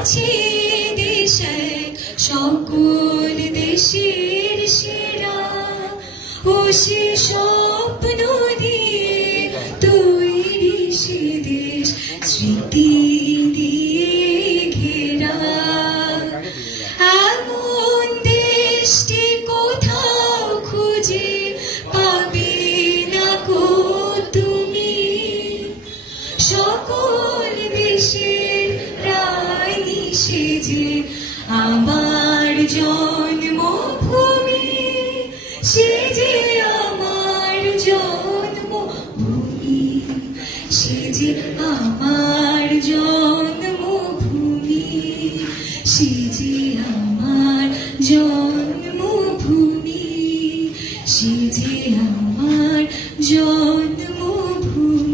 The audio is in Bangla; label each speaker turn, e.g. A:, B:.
A: আছে দেশে, সকল দেশের সেরা। ও সে স্বপ্ন দিয়ে তৈরি সে দেশ, স্মৃতি দিয়ে ঘেরা। এমন দেশটি কোথাও খুঁজে পাবে না কো তুমি? সকল দেশের রানী সেজে আমার জন্মভূমি সেজে আমার জন্মভূমি সেজে আমার জন্মভূমি সেজে আমার জন্মভূমি সেজে আমার জন্মভূমি।